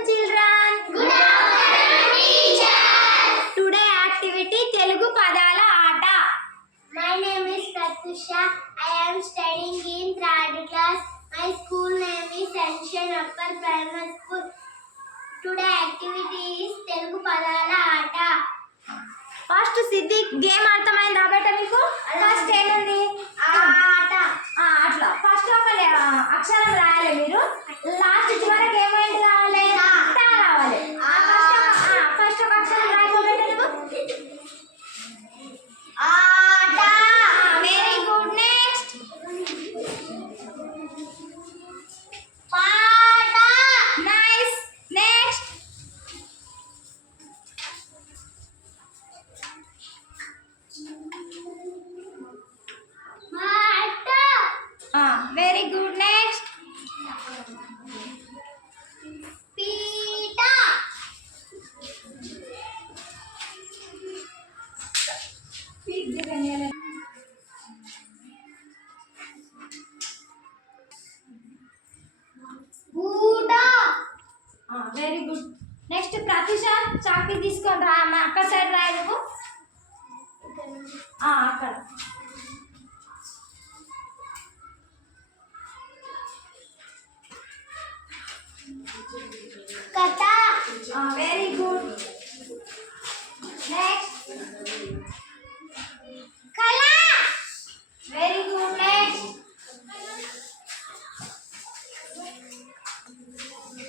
afternoon, children. Good afternoon, teacher. Today activity Telugu Padala Aata. My name is Pratusha. I am studying in third class. My school name is Ascension Upper Primary School. Today activity is Telugu Padala Aata. First సిద్దిక్ game అర్థమైందా బేట మీకు? ఫస్ట్ ఏముంది? ఆట. అట్లా ఫస్ట్ ఒక అక్షరం రాయాలి మీరు. లాస్ట్ చివరికి ఏమైంది కావాలి? తా రావాలి. ఫస్ట్ ఒక అక్షరం రాయకు బేట నువ్వు. ఆట. Very good. నెక్స్ట్ పాట. నైస్. నెక్స్ట్ మాట. Very good. నెక్స్ట్ పీట. గూడ. Very good. నెక్స్ట్ ప్రతిష చాకీ తీసుకొని రా అక్కడ సైడ్ రాయి నువ్వు. అక్కడ కథ. Very good. నెక్స్ట్ కళ. Very good. నెక్స్ట్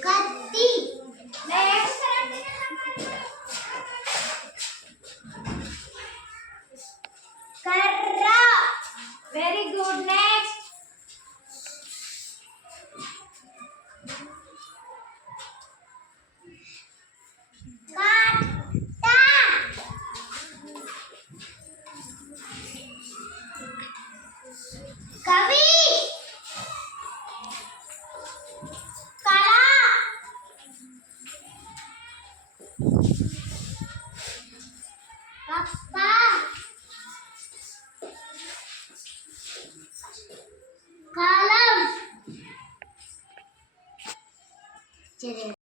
కత్తి. నెక్స్ట్ కర్ర. Very good. నెక్స్ట్ కవి. కళ. కప్ప. కలం.